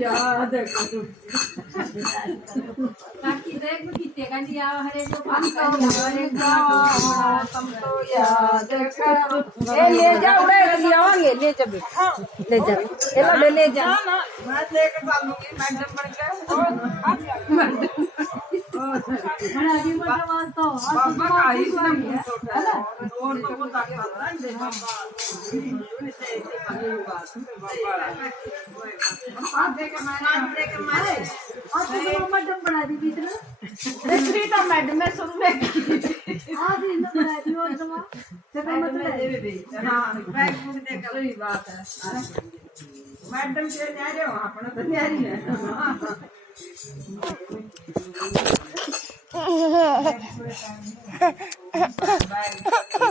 याद करो बाकी देख कितने का दिया हर एक को हर एक तुम तो याद करो ए ले जा उड़े लियाओगे ले जा बेटा ले जा ए ले जा ना मैं लेके चलूंगी मैडम बन के बड़ा भी मतलब तो बाबा का ही है ना और तो वो ताकत आता है देखो आप देख मैं और तुम मैडम बना दी थी ना दूसरी तो मैडम मैं शुरू में हां दी ना बना दी और तुम से मतलब दे दे हां बैग बुक दे कर ही बात है मैडम से न्यारे हो अपना तो न्यारी है